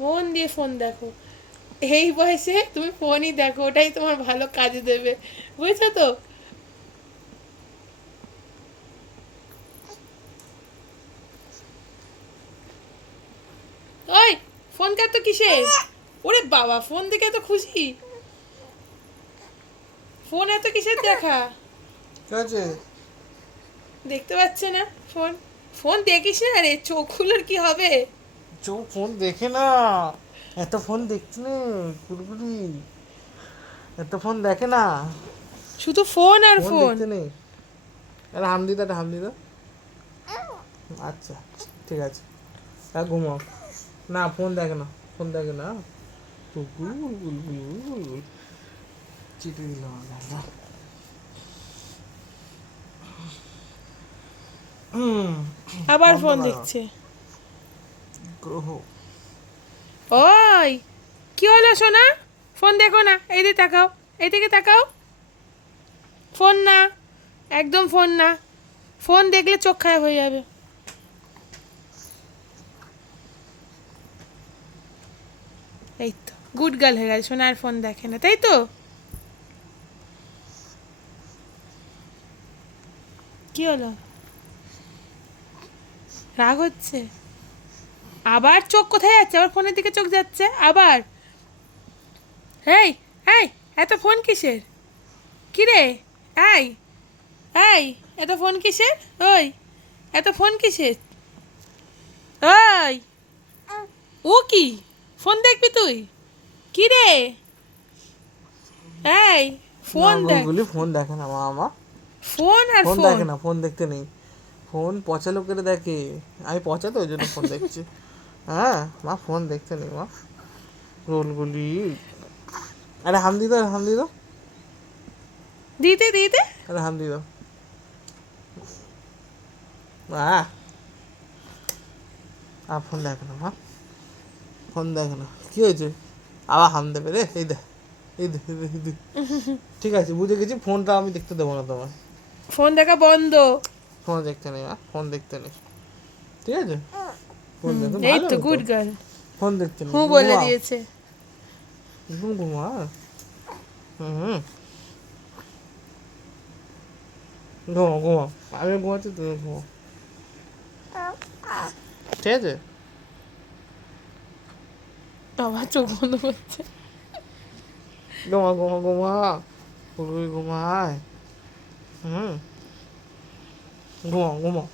মন দিয়ে ফোন দেখো। এই বয়সে তুমি ফোনই দেখো, ওটাই তোমার ভালো কাজে দেবে, বুঝছো তো? ওই, ফোন কার তো কিসে? ওরে বাবা, ফোন দেখে এত খুশি? ফোন এত কিসের দেখা? ঠিক আছে। দেখতে পাচ্ছে না ফোন? ফোন দেখিস না রে, চোখগুলোর কি হবে? চোখ ফোন দেখে না, এত ফোন দেখছি না পুরোপুরি, এত ফোন দেখে না, শুধু ফোন আর ফোন ফোন। দেখতে নেই। আরে হাম দিদা, হাম দিদা। আচ্ছা, ঠিক আছে, আর ঘুমাও। না ফোন দেখে না, ফোন দেখে না। গুল গুল গুল গুল গুল। চিঠি দিলাম না। হুম, আবার বন্ধ ফোন করো। দেখছে। গ্রহ। ওই, কি হলো সোনা? ফোন দেখো না, এইদিকে তাকাও, এইদিকে তাকাও। ফোন না, একদম ফোন না। ফোন দেখলে চোখ খারাপ হয়ে যাবে। এই তো গুড গার্ল হয়ে গেছে, সোনা আর ফোন দেখে না, তাই তো? কি হলো? রাগ হচ্ছে? আবার চোখ কোথায় যাচ্ছে? আবার ফোনের দিকে চোখ যাচ্ছে আবার? এই, এই, এত ফোন কিসের? কি রে? এই, এই, এত ফোন কিসের? ওই, এত ফোন কিসের? ওই, ও কি? ফোন দেখবি তুই? কি রে? এই, না ফোন দেখ। গুলগুলি ফোন দেখে না মা, আমার ফোন আর ফোন ফোন। দেখে না, ফোন দেখতে নেই। ফোন পচা লোকেরা দেখে, আমি পচা তো ওই জন্য ফোন দেখছি। হ্যাঁ মা, ফোন দেখতে নেই মা। গুলগুলি, আরে হাম দিদা, হাম দিদা, দিতে দিতে। আরে হাম দিদা। আহ, আর ফোন দেখে না মা, ফোন দেখে না। কি হয়েছে? আবার হাম দেবে রে, এই দেখ, এই দেখ, এই দেখ, এই দেখ। ঠিক আছে, বুঝে গেছি, ফোনটা আমি দেখতে দেবো না তোমার। ফোন দেখা বন্ধ। ফোন দেখতে নেই মা, ফোন দেখতে নেই। ঠিক আছে, ফোন হুম, দেখুন এই ভালো তো তো। Good girl. ফোন দেখতে নেই, হু তুমি বলে ঘুমাও। দিয়েছে। তুমি ঘুমাও। হুম হুম, ঘুমাও ঘুমাও, আমি ঘুমাচ্ছি, তুমি ঘুমাও। ঠিক আছে। আবার চোখ বন্ধ করছে। ঘুমা ঘুমা ঘুমা, পুরোপুরি ঘুমায়। হুম, ঘুমাও ঘুমাও।